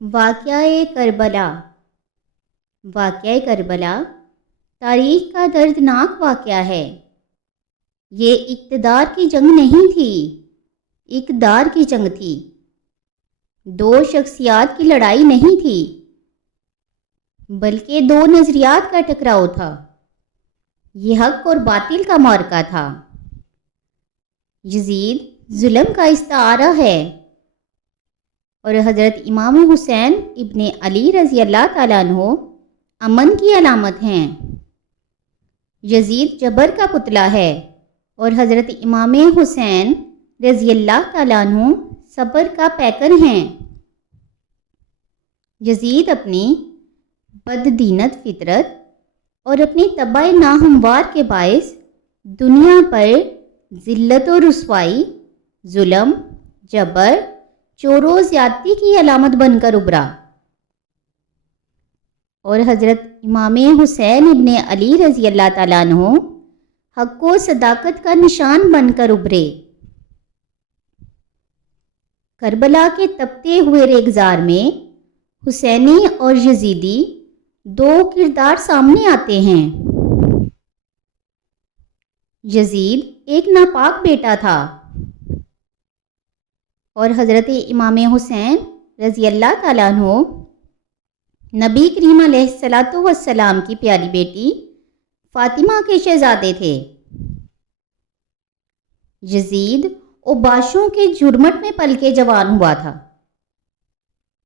واقعہ کربلا۔ واقعہ کربلا تاریخ کا دردناک واقعہ ہے۔ یہ اقتدار کی جنگ نہیں تھی، اقدار کی جنگ تھی۔ دو شخصیات کی لڑائی نہیں تھی، بلکہ دو نظریات کا ٹکراؤ تھا۔ یہ حق اور باطل کا معرکہ تھا۔ یزید ظلم کا استعارہ ہے اور حضرت امام حسین ابن علی رضی اللہ تعالیٰ عنہ امن کی علامت ہیں۔ یزید جبر کا پتلا ہے اور حضرت امام حسین رضی اللہ تعالیٰ عنہ صبر کا پیکر ہیں۔ یزید اپنی بددینت فطرت اور اپنی طبع ناہموار کے باعث دنیا پر ذلت و رسوائی، ظلم، جبر، چور و زیادتی کی علامت بن کر ابھرا، اور حضرت امام حسین ابن علی رضی اللہ تعالیٰ عنہ حق و صداقت کا نشان بن کر ابھرے۔ کربلا کے تپتے ہوئے ریگزار میں حسینی اور یزیدی دو کردار سامنے آتے ہیں۔ یزید ایک ناپاک بیٹا تھا اور حضرت امام حسین رضی اللہ تعالیٰ عنہ نبی کریم علیہ الصلاۃ والسلام کی پیاری بیٹی فاطمہ کے شہزادے تھے۔ یزید اوباشوں کے جھرمٹ میں پل کے جوان ہوا تھا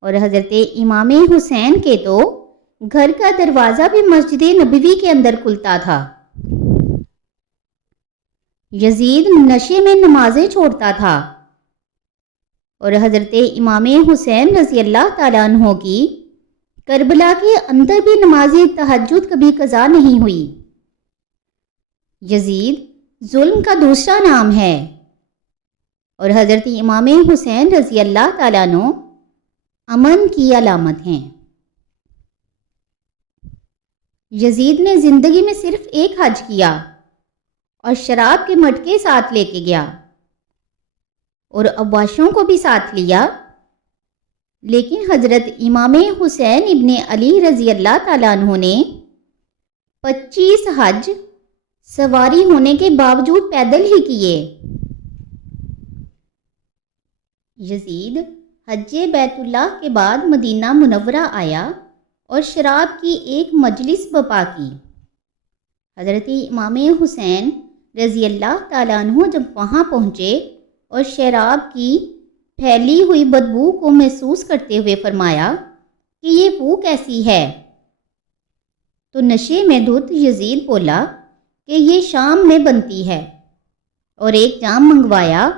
اور حضرت امام حسین کے تو گھر کا دروازہ بھی مسجد نبوی کے اندر کھلتا تھا۔ یزید نشے میں نمازیں چھوڑتا تھا اور حضرت امام حسین رضی اللہ تعالیٰ عنہ کی کربلا کے اندر بھی نماز تہجد کبھی قضا نہیں ہوئی۔ یزید ظلم کا دوسرا نام ہے اور حضرت امام حسین رضی اللہ تعالیٰ عنہ امن کی علامت ہیں۔ یزید نے زندگی میں صرف ایک حج کیا اور شراب کے مٹکے ساتھ لے کے گیا اور اواشوں کو بھی ساتھ لیا، لیکن حضرت امام حسین ابن علی رضی اللہ تعالیٰ عنہ نے 25 حج سواری ہونے کے باوجود پیدل ہی کیے۔ یزید حج بیت اللہ کے بعد مدینہ منورہ آیا اور شراب کی ایک مجلس برپا کی۔ حضرت امام حسین رضی اللہ تعالیٰ عنہ جب وہاں پہنچے اور شراب کی پھیلی ہوئی بدبو کو محسوس کرتے ہوئے فرمایا کہ یہ بو کیسی ہے، تو نشے میں دھت یزید بولا کہ یہ شام میں بنتی ہے، اور ایک جام منگوایا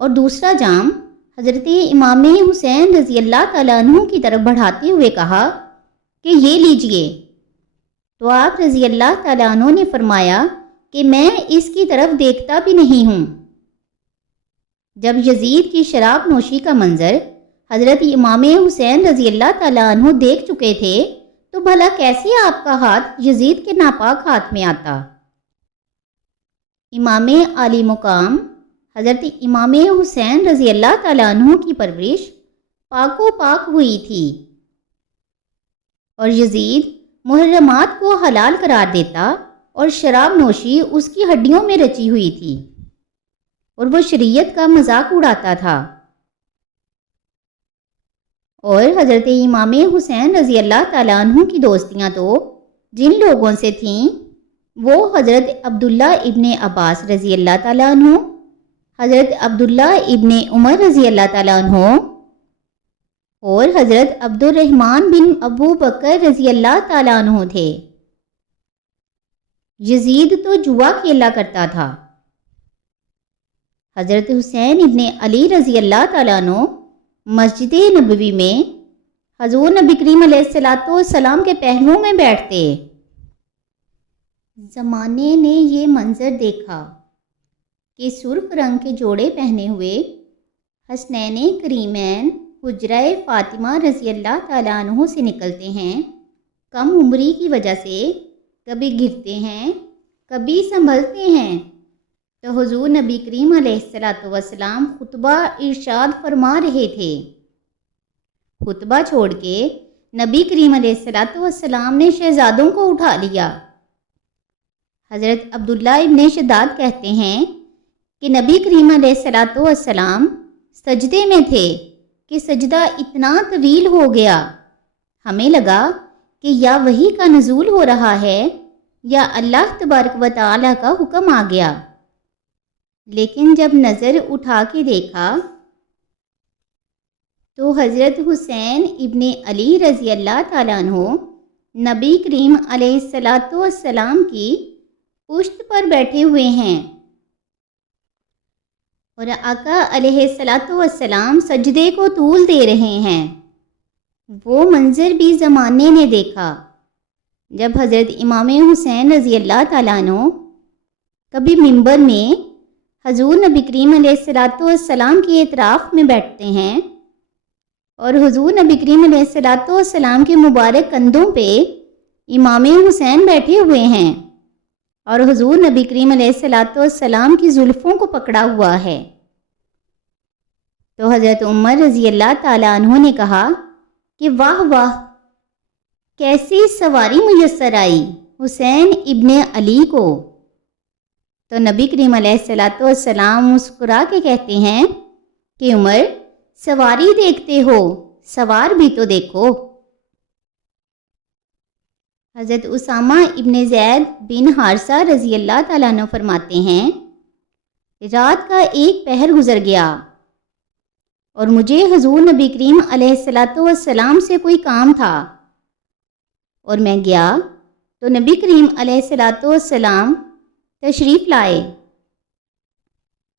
اور دوسرا جام حضرت امام حسین رضی اللہ تعالیٰ عنہ کی طرف بڑھاتے ہوئے کہا کہ یہ لیجئے، تو آپ رضی اللہ تعالیٰ عنہ نے فرمایا کہ میں اس کی طرف دیکھتا بھی نہیں ہوں۔ جب یزید کی شراب نوشی کا منظر حضرت امام حسین رضی اللہ تعالیٰ عنہ دیکھ چکے تھے تو بھلا کیسے آپ کا ہاتھ یزید کے ناپاک ہاتھ میں آتا؟ امام عالی مقام حضرت امام حسین رضی اللہ تعالیٰ عنہ کی پرورش پاک و پاک ہوئی تھی اور یزید محرمات کو حلال قرار دیتا اور شراب نوشی اس کی ہڈیوں میں رچی ہوئی تھی اور وہ شریعت کا مذاق اڑاتا تھا۔ اور حضرت امام حسین رضی اللہ تعالیٰ عنہ کی دوستیاں تو جن لوگوں سے تھیں وہ حضرت عبداللہ ابن عباس رضی اللہ تعالیٰ عنہ، حضرت عبداللہ ابن عمر رضی اللہ تعالیٰ عنہ اور حضرت عبد الرحمن بن ابو بکر رضی اللہ تعالیٰ عنہ تھے۔ یزید تو جوا کھیلا کرتا تھا۔ حضرت حسین ابن علی رضی اللہ تعالیٰ عنہ مسجد نبوی میں حضور نبی کریم علیہ الصلاۃ والسلام کے پہلوؤں میں بیٹھتے۔ زمانے نے یہ منظر دیکھا کہ سرخ رنگ کے جوڑے پہنے ہوئے حسنین کریمین حجرہ فاطمہ رضی اللہ تعالیٰ عنہ سے نکلتے ہیں۔ کم عمری کی وجہ سے کبھی گرتے ہیں، کبھی سنبھلتے ہیں، تو حضور نبی کریم علیہ الصلاۃ والسلام خطبہ ارشاد فرما رہے تھے خطبہ چھوڑ کے نبی کریم علیہ الصلوۃ والسلام نے شہزادوں کو اٹھا لیا۔ حضرت عبداللہ ابن شداد کہتے ہیں کہ نبی کریم علیہ الصلوۃ والسلام سجدے میں تھے کہ سجدہ اتنا طویل ہو گیا، ہمیں لگا کہ یا وحی کا نزول ہو رہا ہے یا اللہ تبارک و تعالیٰ کا حکم آ گیا۔ لیکن جب نظر اٹھا کے دیکھا تو حضرت حسین ابن علی رضی اللہ تعالیٰ عنہ نبی کریم علیہ الصلوۃ والسلام کی پشت پر بیٹھے ہوئے ہیں اور آقا علیہ الصلوۃ والسلام سجدے کو طول دے رہے ہیں۔ وہ منظر بھی زمانے نے دیکھا جب حضرت امام حسین رضی اللہ تعالیٰ عنہ کبھی منبر میں حضور نبی کریم علیہ الصلوۃ والسلام کے اطراف میں بیٹھتے ہیں اور حضور نبی کریم علیہ الصلوۃ والسلام کے مبارک کندھوں پہ امام حسین بیٹھے ہوئے ہیں اور حضور نبی کریم علیہ الصلوۃ والسلام کی زلفوں کو پکڑا ہوا ہے، تو حضرت عمر رضی اللہ تعالیٰ عنہ نے کہا کہ واہ واہ، کیسی سواری میسر آئی حسین ابن علی کو۔ تو نبی کریم علیہ الصلوۃ والسلام مسکرا کے کہتے ہیں کہ عمر، سواری دیکھتے ہو، سوار بھی تو دیکھو۔ حضرت اسامہ ابن زید بن حارثہ رضی اللہ تعالیٰ عنہ فرماتے ہیں، رات کا ایک پہر گزر گیا اور مجھے حضور نبی کریم علیہ الصلوۃ والسلام سے کوئی کام تھا اور میں گیا تو نبی کریم علیہ الصلوۃ والسلام تشریف لائے،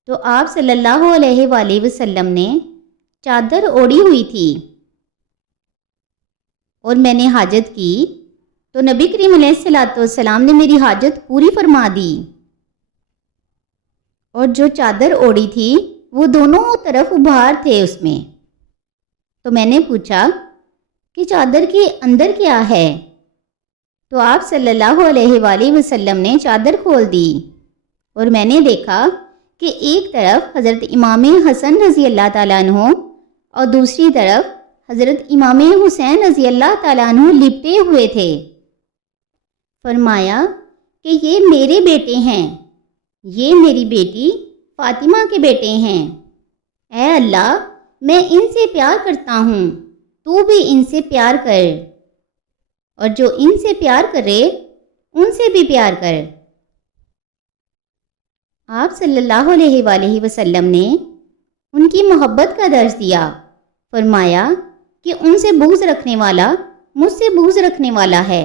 تو آپ صلی اللہ علیہ وآلہ وسلم نے چادر اوڑھی ہوئی تھی اور میں نے حاجت کی تو نبی کریم علیہ الصلوۃ والسلام نے میری حاجت پوری فرما دی، اور جو چادر اوڑھی تھی وہ دونوں طرف ابھار تھے اس میں، تو میں نے پوچھا کہ چادر کے اندر کیا ہے، تو آپ صلی اللہ علیہ وآلہ وسلم نے چادر کھول دی اور میں نے دیکھا کہ ایک طرف حضرت امام حسن رضی اللہ تعالیٰ عنہ اور دوسری طرف حضرت امام حسین رضی اللہ تعالیٰ عنہ لپٹے ہوئے تھے۔ فرمایا کہ یہ میرے بیٹے ہیں، یہ میری بیٹی فاطمہ کے بیٹے ہیں، اے اللہ میں ان سے پیار کرتا ہوں، تو بھی ان سے پیار کر، اور جو ان سے پیار کرے ان سے بھی پیار کر۔ آپ صلی اللہ علیہ وآلہ وسلم نے ان کی محبت کا درس دیا، فرمایا کہ ان سے بغض رکھنے والا مجھ سے بغض رکھنے والا ہے۔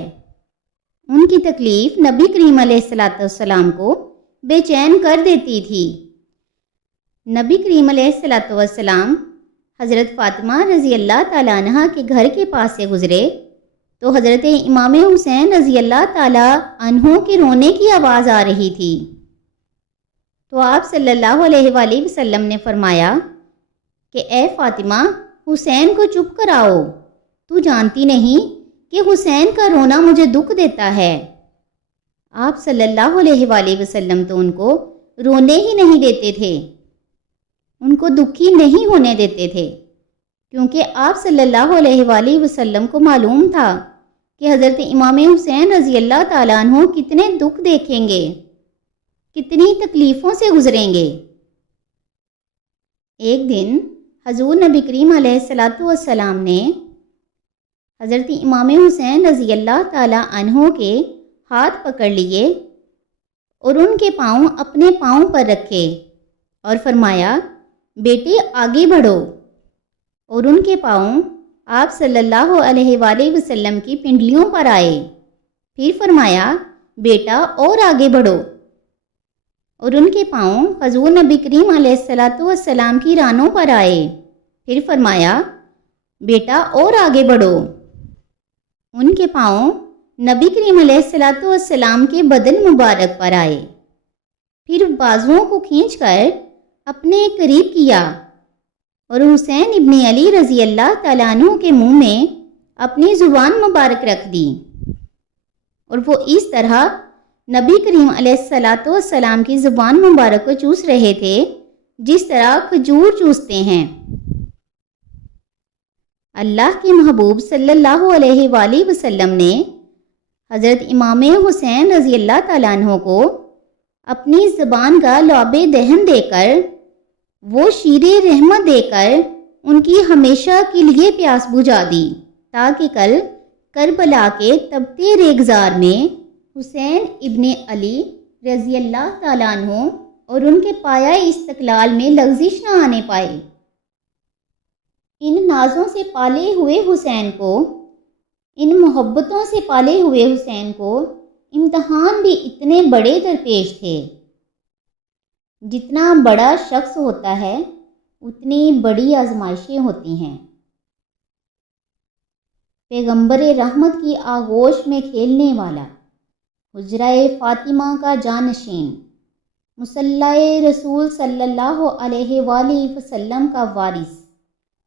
ان کی تکلیف نبی کریم علیہ الصلوۃ والسلام کو بے چین کر دیتی تھی۔ نبی کریم علیہ الصلوۃ والسلام حضرت فاطمہ رضی اللہ تعالیٰ عنہ کے گھر کے پاس سے گزرے تو حضرت امام حسین رضی اللہ تعالیٰ عنہ کے رونے کی آواز آ رہی تھی، تو آپ صلی اللہ علیہ وآلہ وسلم نے فرمایا کہ اے فاطمہ، حسین کو چپ کراؤ، تو جانتی نہیں کہ حسین کا رونا مجھے دکھ دیتا ہے۔ آپ صلی اللہ علیہ وآلہ وسلم تو ان کو رونے ہی نہیں دیتے تھے، ان کو دکھی نہیں ہونے دیتے تھے، کیونکہ آپ صلی اللہ علیہ وآلہ وسلم کو معلوم تھا کہ حضرت امام حسین رضی اللہ تعالیٰ عنہ کتنے دکھ دیکھیں گے، کتنی تکلیفوں سے گزریں گے۔ ایک دن حضور نبی کریم علیہ الصلوۃ والسلام نے حضرت امام حسین رضی اللہ تعالیٰ عنہ کے ہاتھ پکڑ لیے اور ان کے پاؤں اپنے پاؤں پر رکھے اور فرمایا، بیٹے آگے بڑھو، اور ان کے پاؤں آپ صلی اللہ علیہ وآلہ وسلم کی پنڈلیوں پر آئے۔ پھر فرمایا، بیٹا اور آگے بڑھو، اور ان کے پاؤں حضور نبی کریم علیہ الصلوۃ والسلام کی رانوں پر آئے۔ پھر فرمایا، بیٹا اور آگے بڑھو، ان کے پاؤں نبی کریم علیہ الصلوۃ والسلام کے بدن مبارک پر آئے۔ پھر بازوؤں کو کھینچ کر اپنے قریب کیا اور حسین ابن علی رضی اللہ تعالیٰ عنہ کے منہ میں اپنی زبان مبارک رکھ دی، اور وہ اس طرح نبی کریم علیہ الصلوۃ والسلام کی زبان مبارک کو چوس رہے تھے جس طرح کھجور چوستے ہیں۔ اللہ کے محبوب صلی اللہ علیہ وآلہ وسلم نے حضرت امام حسین رضی اللہ تعالیٰ عنہ کو اپنی زبان کا لعاب دہن دے کر، وہ شیر رحمت دے کر ان کی ہمیشہ کے لیے پیاس بجھا دی، تاکہ کل کربلا کے تپتے ریگزار میں حسین ابن علی رضی اللہ تعالیٰ عنہ اور ان کے پایہ استقلال میں لغزش نہ آنے پائے۔ ان نازوں سے پالے ہوئے حسین کو، ان محبتوں سے پالے ہوئے حسین کو امتحان بھی اتنے بڑے درپیش تھے۔ جتنا بڑا شخص ہوتا ہے اتنی بڑی آزمائشیں ہوتی ہیں۔ پیغمبر رحمت کی آغوش میں کھیلنے والا، حجرہ فاطمہ کا جانشین، مصلی رسول صلی اللہ علیہ وآلہ وسلم کا وارث،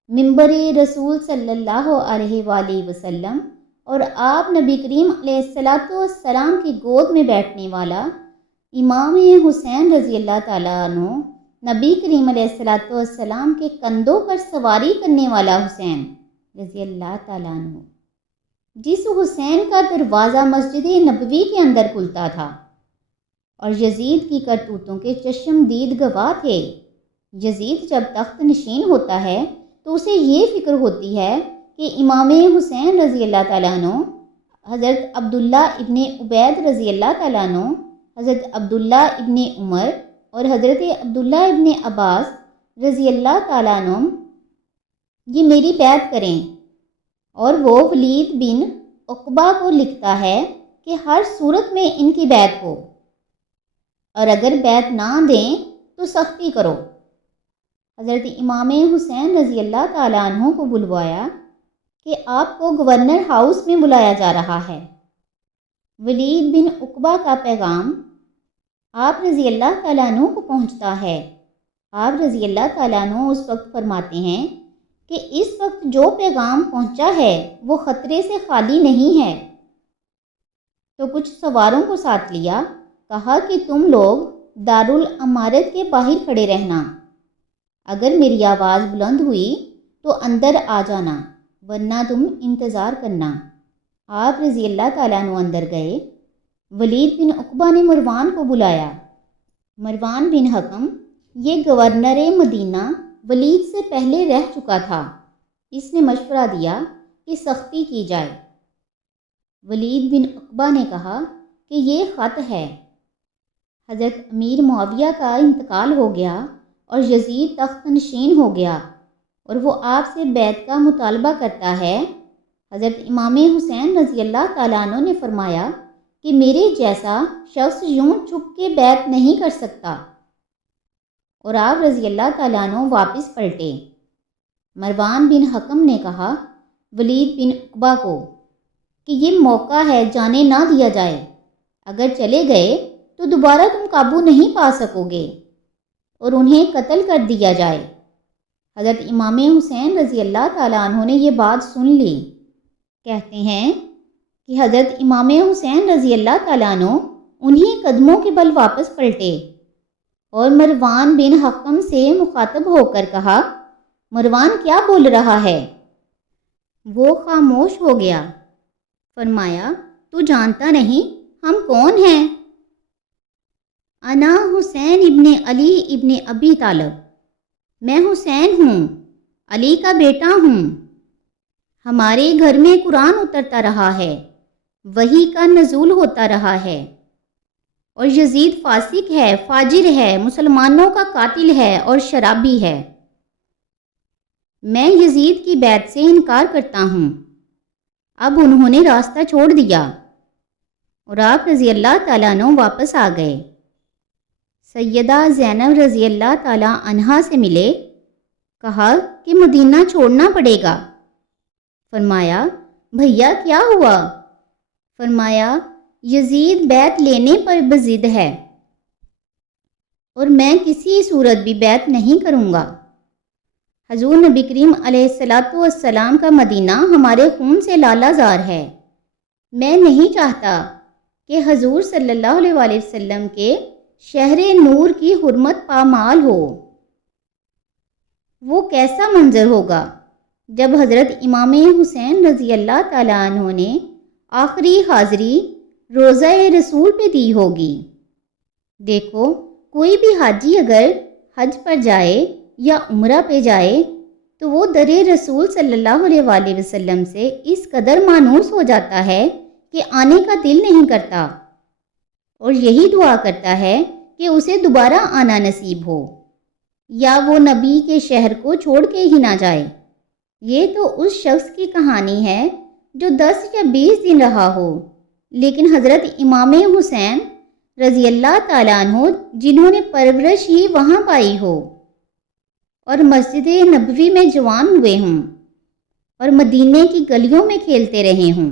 منبر رسول صلی اللہ علیہ وآلہ وسلم اور آپ نبی کریم علیہ الصلاۃ والسلام کی گود میں بیٹھنے والا امام حسین رضی اللہ تعالیٰ عنہ، نبی کریم علیہ الصلاۃ والسلام کے کندھوں پر سواری کرنے والا حسین رضی اللہ تعالیٰ عنہ، جس حسین کا دروازہ مسجد نبوی کے اندر کھلتا تھا اور یزید کی کرتوتوں کے چشم دید گواہ تھے۔ یزید جب تخت نشین ہوتا ہے تو اسے یہ فکر ہوتی ہے کہ امام حسین رضی اللہ تعالیٰ عنہ، حضرت عبداللہ ابن عبید رضی اللہ تعالیٰ عنہ، حضرت عبداللہ ابن عمر اور حضرت عبداللہ ابن عباس رضی اللہ تعالیٰ عنہ یہ میری بیعت کریں، اور وہ ولید بن عقبہ کو لکھتا ہے کہ ہر صورت میں ان کی بیعت ہو، اور اگر بیعت نہ دیں تو سختی کرو۔ حضرت امام حسین رضی اللہ تعالیٰ عنہ کو بلوایا کہ آپ کو گورنر ہاؤس میں بلایا جا رہا ہے۔ ولید بن عقبہ کا پیغام آپ رضی اللہ تعالیٰ عنہ کو پہنچتا ہے۔ آپ رضی اللہ تعالیٰ عنہ اس وقت فرماتے ہیں کہ اس وقت جو پیغام پہنچا ہے وہ خطرے سے خالی نہیں ہے۔ تو کچھ سواروں کو ساتھ لیا، کہا کہ تم لوگ دارالامارت کے باہر کھڑے رہنا، اگر میری آواز بلند ہوئی تو اندر آ جانا، ورنہ تم انتظار کرنا۔ آپ رضی اللہ تعالیٰ عنہ اندر گئے۔ ولید بن عقبہ نے مروان کو بلایا۔ مروان بن حکم یہ گورنر مدینہ ولید سے پہلے رہ چکا تھا۔ اس نے مشورہ دیا کہ سختی کی جائے۔ ولید بن عقبہ نے کہا کہ یہ خط ہے، حضرت امیر معاویہ کا انتقال ہو گیا اور یزید تخت نشین ہو گیا، اور وہ آپ سے بیعت کا مطالبہ کرتا ہے۔ حضرت امام حسین رضی اللہ تعالیٰ عنہ نے فرمایا کہ میرے جیسا شخص یوں چھپ کے بیعت نہیں کر سکتا، اور آپ رضی اللہ تعالیٰ عنہ واپس پلٹے۔ مروان بن حکم نے کہا ولید بن عقبہ کو کہ یہ موقع ہے جانے نہ دیا جائے، اگر چلے گئے تو دوبارہ تم قابو نہیں پا سکو گے اور انہیں قتل کر دیا جائے۔ حضرت امام حسین رضی اللہ تعالیٰ عنہ نے یہ بات سن لی۔ کہتے ہیں کہ حضرت امام حسین رضی اللہ تعالیٰ عنہ انہی قدموں کے بل واپس پلٹے اور مروان بن حکم سے مخاطب ہو کر کہا، مروان کیا بول رہا ہے؟ وہ خاموش ہو گیا۔ فرمایا، تو جانتا نہیں ہم کون ہیں؟ انا حسین ابن علی ابن ابی طالب، میں حسین ہوں، علی کا بیٹا ہوں۔ ہمارے گھر میں قرآن اترتا رہا ہے، وحی کا نزول ہوتا رہا ہے، اور یزید فاسق ہے، فاجر ہے، مسلمانوں کا قاتل ہے اور شرابی ہے۔ میں یزید کی بیعت سے انکار کرتا ہوں۔ اب انہوں نے راستہ چھوڑ دیا اور آپ رضی اللہ تعالیٰ عنہ واپس آ گئے۔ سیدہ زینب رضی اللہ تعالیٰ عنہا سے ملے، کہا کہ مدینہ چھوڑنا پڑے گا۔ فرمایا، بھیا کیا ہوا؟ فرمایا، یزید بیعت لینے پر بضد ہے اور میں کسی صورت بھی بیعت نہیں کروں گا۔ حضور نبی کریم علیہ الصلاۃ والسلام کا مدینہ ہمارے خون سے لالا زار ہے۔ میں نہیں چاہتا کہ حضور صلی اللہ علیہ وآلہ وسلم کے شہر نور کی حرمت پامال ہو۔ وہ کیسا منظر ہوگا؟ جب حضرت امام حسین رضی اللہ تعالیٰ عنہ نے آخری حاضری روضہ رسول پہ دی ہوگی۔ دیکھو، کوئی بھی حاجی اگر حج پر جائے یا عمرہ پہ جائے تو وہ در رسول صلی اللہ علیہ وآلہ وسلم سے اس قدر مانوس ہو جاتا ہے کہ آنے کا دل نہیں کرتا، اور یہی دعا کرتا ہے کہ اسے دوبارہ آنا نصیب ہو، یا وہ نبی کے شہر کو چھوڑ کے ہی نہ جائے۔ یہ تو اس شخص کی کہانی ہے جو 10 یا 20 دن رہا ہو، لیکن حضرت امام حسین رضی اللہ تعالیٰ عنہ جنہوں نے پرورش ہی وہاں پائی ہو اور مسجد نبوی میں جوان ہوئے ہوں اور مدینے کی گلیوں میں کھیلتے رہے ہوں،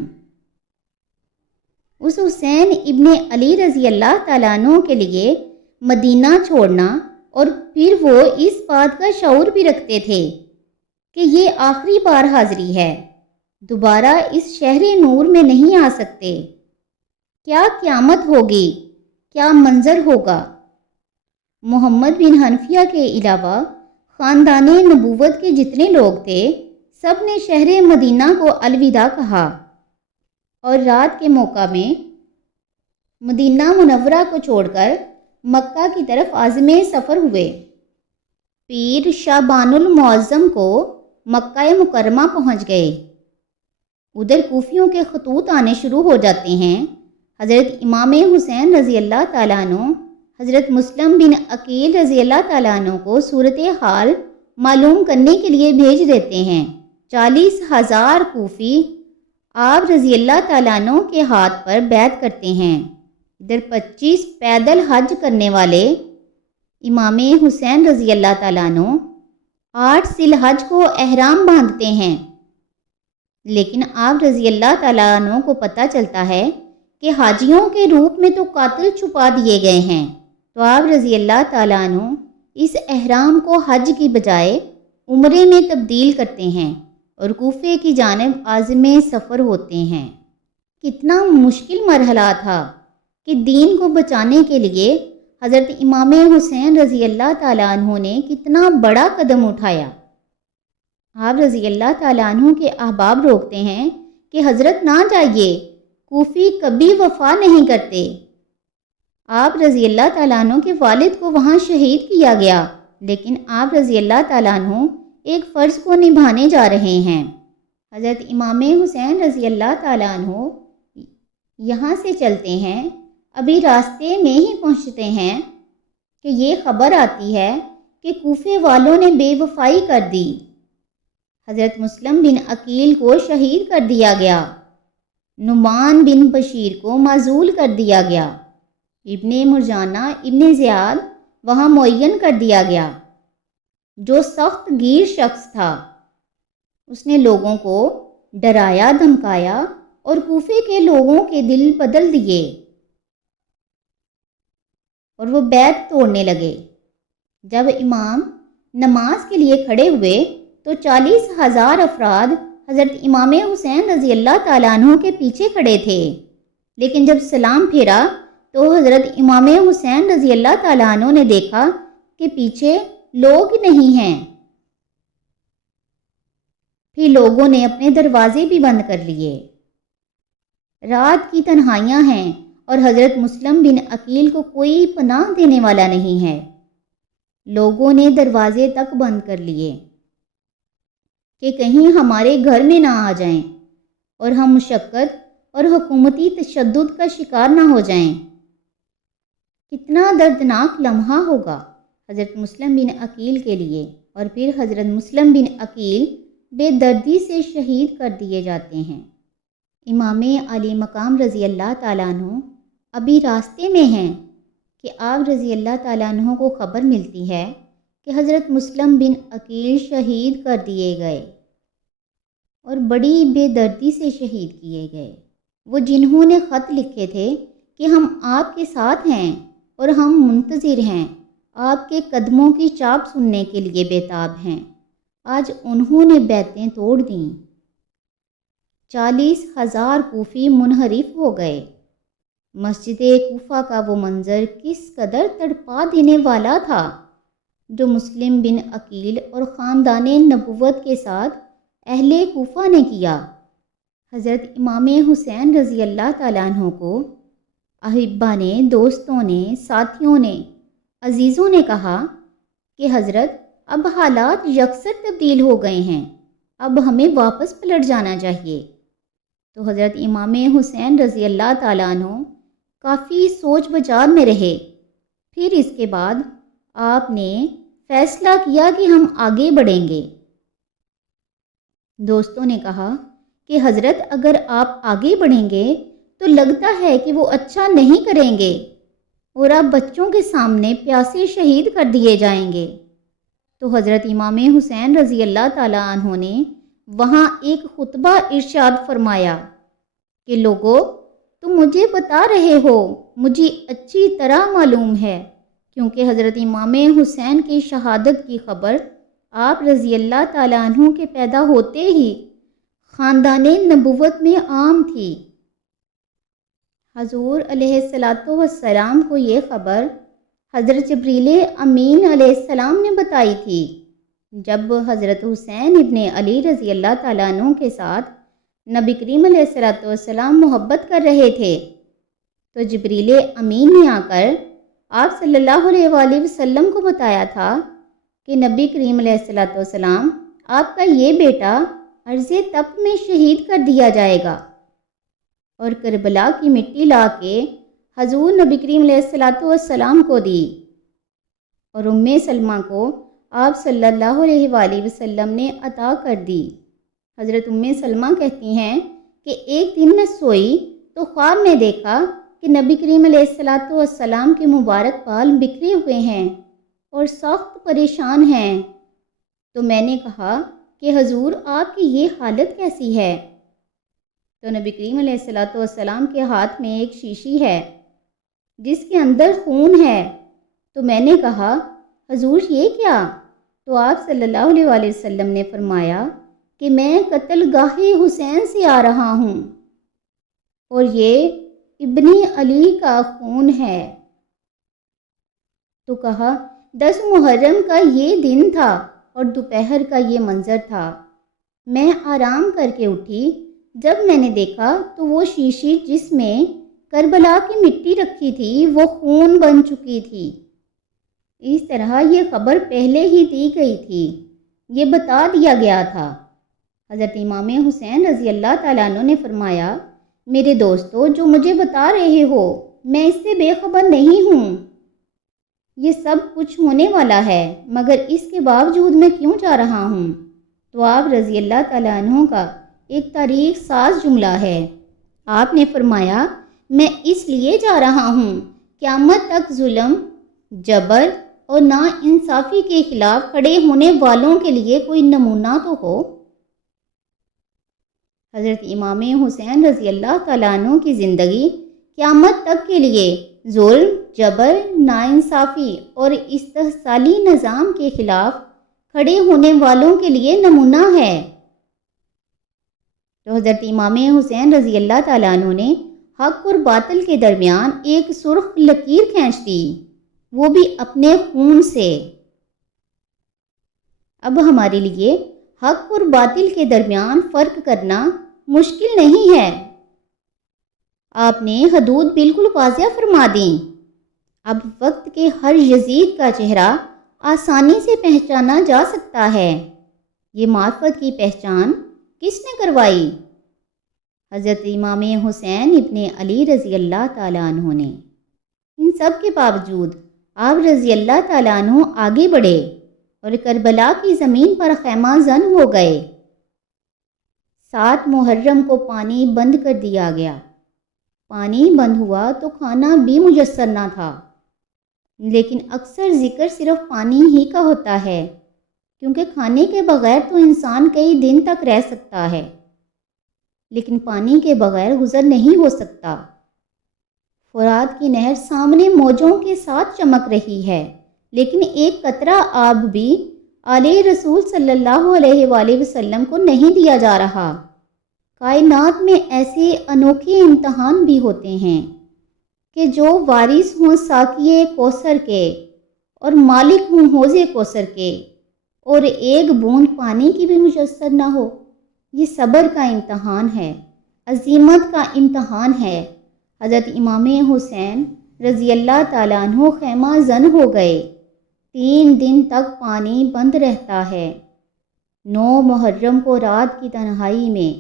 اس حسین ابن علی رضی اللہ تعالیٰ عنہ کے لیے مدینہ چھوڑنا، اور پھر وہ اس بات کا شعور بھی رکھتے تھے کہ یہ آخری بار حاضری ہے، دوبارہ اس شہر نور میں نہیں آ سکتے۔ کیا قیامت ہوگی، کیا منظر ہوگا۔ محمد بن حنفیہ کے علاوہ خاندان نبوت کے جتنے لوگ تھے سب نے شہر مدینہ کو الوداع کہا، اور رات کے موقع میں مدینہ منورہ کو چھوڑ کر مکہ کی طرف عازم سفر ہوئے۔ پیر شعبان المعظم کو مکہ مکرمہ پہنچ گئے۔ ادھر کوفیوں کے خطوط آنے شروع ہو جاتے ہیں۔ حضرت امام حسین رضی اللہ تعالیٰ عنہ حضرت مسلم بن عقیل رضی اللہ تعالیٰ عنہ کو صورتحال معلوم کرنے کے لیے بھیج دیتے ہیں۔ 40,000 کوفی آپ رضی اللہ تعالیٰ عنہ کے ہاتھ پر بیعت کرتے ہیں۔ ادھر 25 پیدل حج کرنے والے امام حسین رضی اللہ تعالیٰ عنہ 8 ذی الحج کو احرام باندھتے ہیں، لیکن آپ رضی اللہ تعالیٰ عنہ کو پتہ چلتا ہے کہ حاجیوں کے روپ میں تو قاتل چھپا دیے گئے ہیں، تو آپ رضی اللہ تعالیٰ عنہ اس احرام کو حج کی بجائے عمرے میں تبدیل کرتے ہیں اور کوفے کی جانب عازم سفر ہوتے ہیں۔ کتنا مشکل مرحلہ تھا کہ دین کو بچانے کے لیے حضرت امام حسین رضی اللہ تعالیٰ عنہ نے کتنا بڑا قدم اٹھایا۔ آپ رضی اللہ تعالیٰ عنہ کے احباب روکتے ہیں کہ حضرت نہ جائیے، کوفی کبھی وفا نہیں کرتے۔ آپ رضی اللہ تعالیٰ عنہ کے والد کو وہاں شہید کیا گیا، لیکن آپ رضی اللہ تعالیٰ عنہ ایک فرض کو نبھانے جا رہے ہیں۔ حضرت امام حسین رضی اللہ تعالیٰ عنہ یہاں سے چلتے ہیں، ابھی راستے میں ہی پہنچتے ہیں کہ یہ خبر آتی ہے کہ کوفے والوں نے بے وفائی کر دی، حضرت مسلم بن عقیل کو شہید کر دیا گیا، نعمان بن بشیر کو معزول کر دیا گیا، ابن مرجانہ ابن زیاد وہاں معین کر دیا گیا۔ جو سخت گیر شخص تھا اس نے لوگوں کو ڈرایا دھمکایا اور کوفے کے لوگوں کے دل بدل دیے اور وہ بیعت توڑنے لگے۔ جب امام نماز کے لیے کھڑے ہوئے تو 40,000 افراد حضرت امام حسین رضی اللہ تعالیٰ عنہ کے پیچھے کھڑے تھے، لیکن جب سلام پھیرا تو حضرت امام حسین رضی اللہ تعالیٰ عنہ نے دیکھا کہ پیچھے لوگ نہیں ہیں۔ پھر لوگوں نے اپنے دروازے بھی بند کر لیے۔ رات کی تنہائیاں ہیں اور حضرت مسلم بن عقیل کو کوئی پناہ دینے والا نہیں ہے۔ لوگوں نے دروازے تک بند کر لیے کہ کہیں ہمارے گھر میں نہ آ جائیں اور ہم مشقت اور حکومتی تشدد کا شکار نہ ہو جائیں۔ کتنا دردناک لمحہ ہوگا حضرت مسلم بن عقیل کے لیے، اور پھر حضرت مسلم بن عقیل بے دردی سے شہید کر دیے جاتے ہیں۔ امام علی مقام رضی اللہ تعالیٰ عنہ ابھی راستے میں ہیں کہ آپ رضی اللہ تعالیٰ عنہ کو خبر ملتی ہے کہ حضرت مسلم بن عقیل شہید کر دیے گئے اور بڑی بے دردی سے شہید کیے گئے۔ وہ جنہوں نے خط لکھے تھے کہ ہم آپ کے ساتھ ہیں اور ہم منتظر ہیں، آپ کے قدموں کی چاپ سننے کے لیے بیتاب ہیں، آج انہوں نے بیعتیں توڑ دیں۔ 40,000 کوفی منحرف ہو گئے۔ مسجد کوفہ کا وہ منظر کس قدر تڑپا دینے والا تھا، جو مسلم بن عقیل اور خاندان نبوت کے ساتھ اہل کوفہ نے کیا۔ حضرت امام حسین رضی اللہ تعالیٰ عنہ کو احبا نے، دوستوں نے، ساتھیوں نے، عزیزوں نے کہا کہ حضرت اب حالات یکسر تبدیل ہو گئے ہیں، اب ہمیں واپس پلٹ جانا چاہیے۔ تو حضرت امام حسین رضی اللہ تعالیٰ عنہ کافی سوچ بچار میں رہے۔ پھر اس کے بعد آپ نے فیصلہ کیا کہ ہم آگے بڑھیں گے۔ دوستوں نے کہا کہ حضرت اگر آپ آگے بڑھیں گے تو لگتا ہے کہ وہ اچھا نہیں کریں گے اور آپ بچوں کے سامنے پیاسے شہید کر دیے جائیں گے۔ تو حضرت امام حسین رضی اللہ تعالیٰ عنہ نے وہاں ایک خطبہ ارشاد فرمایا کہ لوگو، تم مجھے بتا رہے ہو، مجھے اچھی طرح معلوم ہے، کیونکہ حضرت امام حسین کی شہادت کی خبر آپ رضی اللہ تعالیٰ عنہ کے پیدا ہوتے ہی خاندان نبوت میں عام تھی۔ حضور علیہ السلام کو یہ خبر حضرت جبریل امین علیہ السلام نے بتائی تھی جب حضرت حسین ابن علی رضی اللہ تعالیٰ عنہ کے ساتھ نبی کریم علیہ السلام محبت کر رہے تھے۔ تو جبریل امین نے آ کر آپ صلی اللہ علیہ وآلہ وسلم کو بتایا تھا کہ نبی کریم علیہ السلام آپ کا یہ بیٹا عرض تپ میں شہید کر دیا جائے گا، اور کربلا کی مٹی لا کے حضور نبی کریم علیہ السلام کو دی، اور سلمہ کو آپ صلی اللہ علیہ وآلہ وسلم نے عطا کر دی۔ حضرت سلمہ کہتی ہیں کہ ایک دن میں سوئی تو خواب میں دیکھا کہ نبی کریم علیہ السلام کے مبارک بال بکھرے ہوئے ہیں اور سخت پریشان ہیں۔ تو میں نے کہا کہ حضور آپ کی یہ حالت کیسی ہے؟ تو نبی کریم علیہ السلام کے ہاتھ میں ایک شیشی ہے جس کے اندر خون ہے۔ تو میں نے کہا حضور یہ کیا؟ تو آپ صلی اللہ علیہ وآلہ وسلم نے فرمایا کہ میں قتل گاہ حسین سے آ رہا ہوں اور یہ ابن علی کا خون ہے۔ تو کہا 10 محرم کا یہ دن تھا اور دوپہر کا یہ منظر تھا۔ میں آرام کر کے اٹھی، جب میں نے دیکھا تو وہ شیشی جس میں کربلا کی مٹی رکھی تھی وہ خون بن چکی تھی۔ اس طرح یہ خبر پہلے ہی دی گئی تھی، یہ بتا دیا گیا تھا۔ حضرت امام حسین رضی اللہ تعالیٰ عنہ نے فرمایا میرے دوستو، جو مجھے بتا رہے ہو میں اس سے بے خبر نہیں ہوں، یہ سب کچھ ہونے والا ہے، مگر اس کے باوجود میں کیوں جا رہا ہوں؟ تو آپ رضی اللہ تعالیٰ عنہ کا ایک تاریخ ساز جملہ ہے۔ آپ نے فرمایا میں اس لیے جا رہا ہوں قیامت تک ظلم، جبر اور نا انصافی کے خلاف کھڑے ہونے والوں کے لیے کوئی نمونہ تو ہو۔ حضرت امام حسین رضی اللہ تعالیٰ عنہ کی زندگی قیامت تک کے لیے ظلم، جبر، ناانصافی اور استحصالی نظام کے خلاف کھڑے ہونے والوں کے لیے نمونہ ہے۔ تو حضرت امام حسین رضی اللہ تعالیٰ عنہ نے حق اور باطل کے درمیان ایک سرخ لکیر کھینچ دی، وہ بھی اپنے خون سے۔ اب ہمارے لیے حق اور باطل کے درمیان فرق کرنا مشکل نہیں ہے۔ آپ نے حدود بالکل واضح فرما دیں۔ اب وقت کے ہر یزید کا چہرہ آسانی سے پہچانا جا سکتا ہے۔ یہ معرفت کی پہچان کس نے کروائی؟ حضرت امام حسین ابن علی رضی اللہ تعالیٰ عنہ نے۔ ان سب کے باوجود آپ رضی اللہ تعالیٰ عنہ آگے بڑھے اور کربلا کی زمین پر خیمہ زن ہو گئے۔ 7 محرم کو پانی بند کر دیا گیا۔ پانی بند ہوا تو کھانا بھی میسر نہ تھا، لیکن اکثر ذکر صرف پانی ہی کا ہوتا ہے، کیونکہ کھانے کے بغیر تو انسان کئی دن تک رہ سکتا ہے، لیکن پانی کے بغیر گزر نہیں ہو سکتا۔ فرات کی نہر سامنے موجوں کے ساتھ چمک رہی ہے، لیکن ایک قطرہ آب بھی آلِ رسول صلی اللہ علیہ وآلہ وسلم کو نہیں دیا جا رہا۔ کائنات میں ایسے انوکھے امتحان بھی ہوتے ہیں کہ جو وارث ہوں ساقیے کوثر کے اور مالک ہوں حوض کوثر کے، اور ایک بوند پانی کی بھی میسر نہ ہو۔ یہ صبر کا امتحان ہے، عزیمت کا امتحان ہے۔ حضرت امام حسین رضی اللہ تعالیٰ عنہ خیمہ زن ہو گئے۔ 3 دن تک پانی بند رہتا ہے۔ 9 محرم کو رات کی تنہائی میں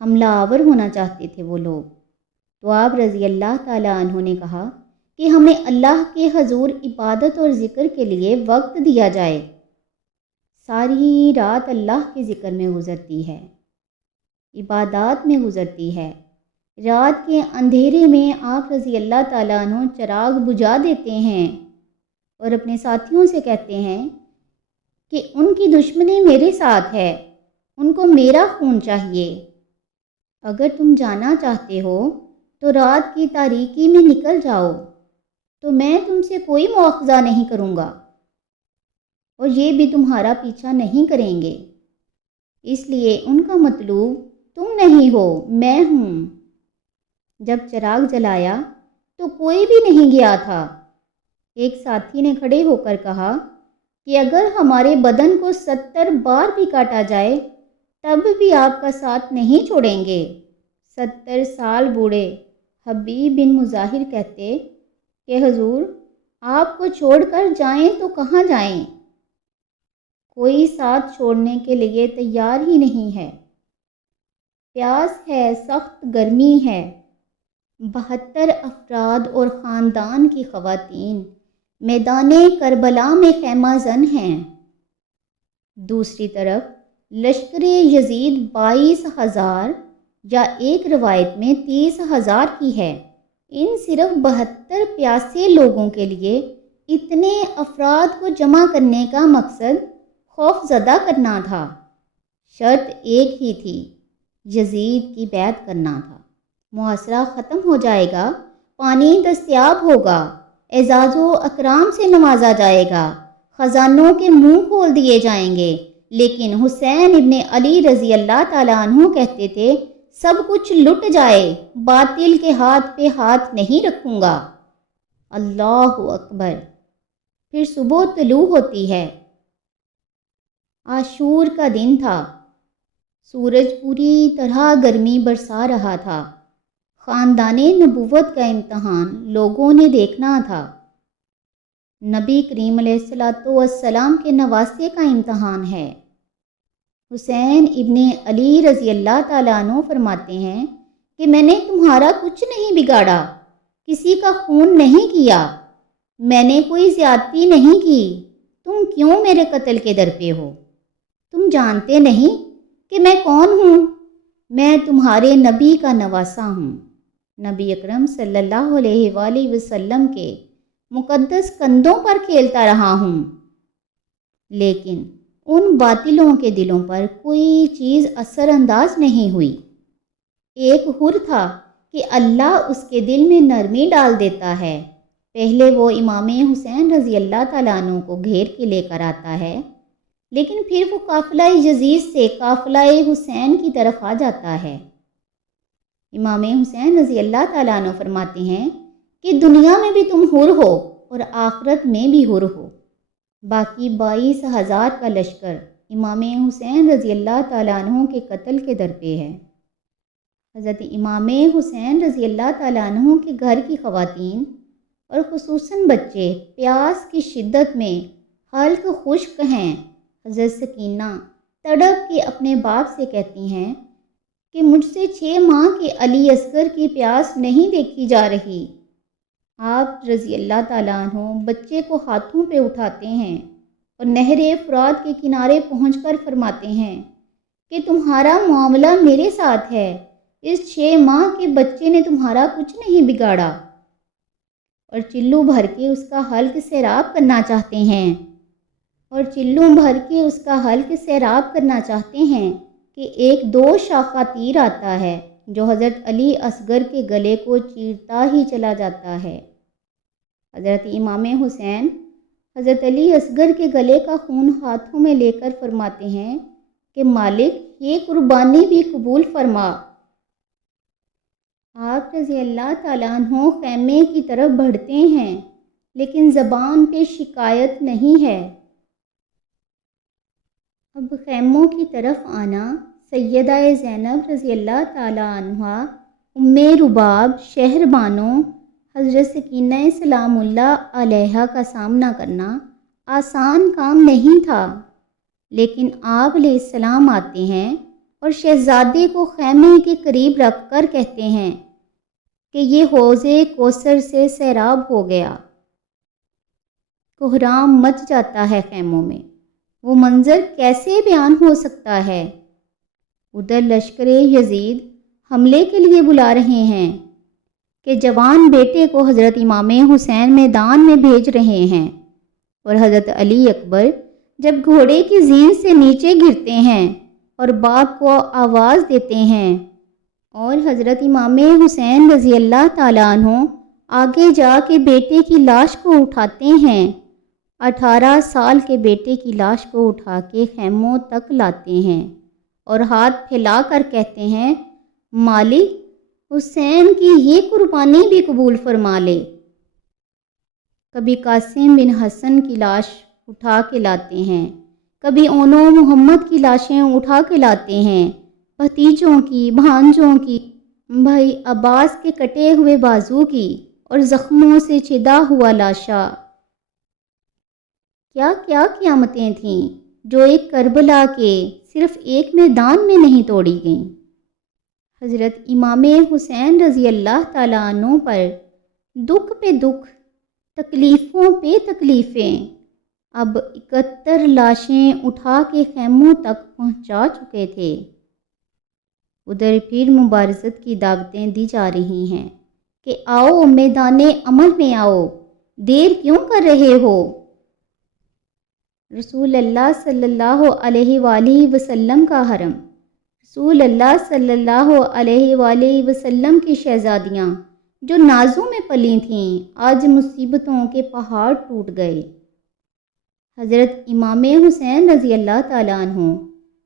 حملہ آور ہونا چاہتے تھے وہ لوگ، تو آپ رضی اللہ تعالیٰ عنہ نے کہا کہ ہمیں اللہ کے حضور عبادت اور ذکر کے لیے وقت دیا جائے۔ ساری رات اللہ کے ذکر میں گزرتی ہے، عبادات میں گزرتی ہے۔ رات کے اندھیرے میں آپ رضی اللہ تعالیٰ عنہ چراغ بجھا دیتے ہیں اور اپنے ساتھیوں سے کہتے ہیں کہ ان کی دشمنی میرے ساتھ ہے، ان کو میرا خون چاہیے۔ اگر تم جانا چاہتے ہو تو رات کی تاریکی میں نکل جاؤ، تو میں تم سے کوئی مواخذہ نہیں کروں گا، اور یہ بھی تمہارا پیچھا نہیں کریں گے، اس لیے ان کا مطلوب تم نہیں ہو، میں ہوں۔ جب چراغ جلایا تو کوئی بھی نہیں گیا تھا۔ ایک ساتھی نے کھڑے ہو کر کہا کہ اگر ہمارے بدن کو 70 بار بھی کاٹا جائے تب بھی آپ کا ساتھ نہیں چھوڑیں گے۔ 70 سال بوڑھے حبیب بن مظاہر کہتے کہ حضور آپ کو چھوڑ کر جائیں تو کہاں جائیں؟ کوئی ساتھ چھوڑنے کے لیے تیار ہی نہیں ہے۔ پیاس ہے، سخت گرمی ہے۔ 72 افراد اور خاندان کی خواتین میدان کربلا میں خیمہ زن ہیں۔ دوسری طرف لشکر یزید 22,000 یا ایک روایت میں 30,000 کی ہے۔ ان صرف 72 پیاسے لوگوں کے لیے اتنے افراد کو جمع کرنے کا مقصد خوف زدہ کرنا تھا۔ شرط ایک ہی تھی، یزید کی بیعت کرنا تھا۔ محاصرہ ختم ہو جائے گا، پانی دستیاب ہوگا، اعزاز و اکرام سے نوازا جائے گا، خزانوں کے منہ کھول دیے جائیں گے، لیکن حسین ابن علی رضی اللہ تعالیٰ عنہ کہتے تھے سب کچھ لٹ جائے، باطل کے ہاتھ پہ ہاتھ نہیں رکھوں گا۔ اللہ اکبر۔ پھر صبح طلوع ہوتی ہے۔ عاشور کا دن تھا۔ سورج پوری طرح گرمی برسا رہا تھا۔ خاندان نبوت کا امتحان لوگوں نے دیکھنا تھا۔ نبی کریم علیہ السلام کے نواسے کا امتحان ہے۔ حسین ابن علی رضی اللہ تعالیٰ عنہ فرماتے ہیں کہ میں نے تمہارا کچھ نہیں بگاڑا، کسی کا خون نہیں کیا، میں نے کوئی زیادتی نہیں کی، تم کیوں میرے قتل کے در پہ ہو؟ تم جانتے نہیں کہ میں کون ہوں؟ میں تمہارے نبی کا نواسا ہوں، نبی اکرم صلی اللہ علیہ وآلہ وسلم کے مقدس کندھوں پر کھیلتا رہا ہوں، لیکن ان باطلوں کے دلوں پر کوئی چیز اثر انداز نہیں ہوئی۔ ایک حر تھا کہ اللہ اس کے دل میں نرمی ڈال دیتا ہے۔ پہلے وہ امام حسین رضی اللہ تعالیٰ عنہ کو گھیر کے لے کر آتا ہے، لیکن پھر وہ قافلہ یزید سے قافلہ حسین کی طرف آ جاتا ہے۔ امام حسین رضی اللہ تعالیٰ عنہ فرماتے ہیں کہ دنیا میں بھی تم حر ہو اور آخرت میں بھی حر ہو۔ باقی 22,000 کا لشکر امام حسین رضی اللہ تعالیٰ عنہ کے قتل کے در پہ ہے۔ حضرت امام حسین رضی اللہ تعالیٰ عنہ کے گھر کی خواتین اور خصوصاً بچے پیاس کی شدت میں حلق خشک ہیں۔ حضرت سکینہ تڑپ کے اپنے باپ سے کہتی ہیں کہ مجھ سے 6 ماہ کے علی اصغر کی پیاس نہیں دیکھی جا رہی۔ آپ رضی اللہ تعالیٰ عنہ بچے کو ہاتھوں پہ اٹھاتے ہیں اور نہر فرات کے کنارے پہنچ کر فرماتے ہیں کہ تمہارا معاملہ میرے ساتھ ہے، اس 6 ماہ کے بچے نے تمہارا کچھ نہیں بگاڑا، اور چلو بھر کے اس کا حلق سیراب کرنا چاہتے ہیں کہ ایک 2 شاخہ تیر آتا ہے جو حضرت علی اصغر کے گلے کو چیرتا ہی چلا جاتا ہے۔ حضرت امام حسین حضرت علی اصغر کے گلے کا خون ہاتھوں میں لے کر فرماتے ہیں کہ مالک یہ قربانی بھی قبول فرما۔ آپ رضی اللہ تعالیٰ عنہ خیمے کی طرف بڑھتے ہیں، لیکن زبان پہ شکایت نہیں ہے۔ اب خیموں کی طرف آنا سیدہ زینب رضی اللہ تعالیٰ عنہ ام رباب شہر بانو حضرت سکینہ سلام اللہ علیہا کا سامنا کرنا آسان کام نہیں تھا، لیکن آپ علیہ السلام آتے ہیں اور شہزادے کو خیمے کے قریب رکھ کر کہتے ہیں کہ یہ حوض کوثر سے سیراب ہو گیا۔ کوہرام مچ جاتا ہے خیموں میں، وہ منظر کیسے بیان ہو سکتا ہے؟ ادھر لشکر یزید حملے کے لیے بلا رہے ہیں کہ جوان بیٹے کو حضرت امام حسین میدان میں بھیج رہے ہیں، اور حضرت علی اکبر جب گھوڑے کی زین سے نیچے گرتے ہیں اور باپ کو آواز دیتے ہیں، اور حضرت امام حسین رضی اللہ تعالیٰ عنہ آگے جا کے بیٹے کی لاش کو اٹھاتے ہیں، 18 سال کے بیٹے کی لاش کو اٹھا کے خیموں تک لاتے ہیں اور ہاتھ پھیلا کر کہتے ہیں مالک حسین کی یہ قربانی بھی قبول فرما لے۔ کبھی قاسم بن حسن کی لاش اٹھا کے لاتے ہیں، کبھی اونو محمد کی لاشیں اٹھا کے لاتے ہیں، بھتیجوں کی، بھانجوں کی، بھائی عباس کے کٹے ہوئے بازو کی اور زخموں سے چدا ہوا لاشا۔ کیا کیا قیامتیں تھیں جو ایک کربلا کے صرف ایک میدان میں نہیں توڑی گئیں۔ حضرت امام حسین رضی اللہ تعالیٰ عنہ پر دکھ پہ دکھ، تکلیفوں پہ تکلیفیں، اب 71 لاشیں اٹھا کے خیموں تک پہنچا چکے تھے۔ ادھر پھر مبارزت کی دعوتیں دی جا رہی ہیں کہ آؤ میدان عمل میں آؤ، دیر کیوں کر رہے ہو؟ رسول اللہ صلی اللہ علیہ وآلہ وسلم کا حرم، رسول اللہ صلی اللہ علیہ وآلہ وسلم کی شہزادیاں جو نازوں میں پلی تھیں، آج مصیبتوں کے پہاڑ ٹوٹ گئے۔ حضرت امام حسین رضی اللہ تعالیٰ عنہ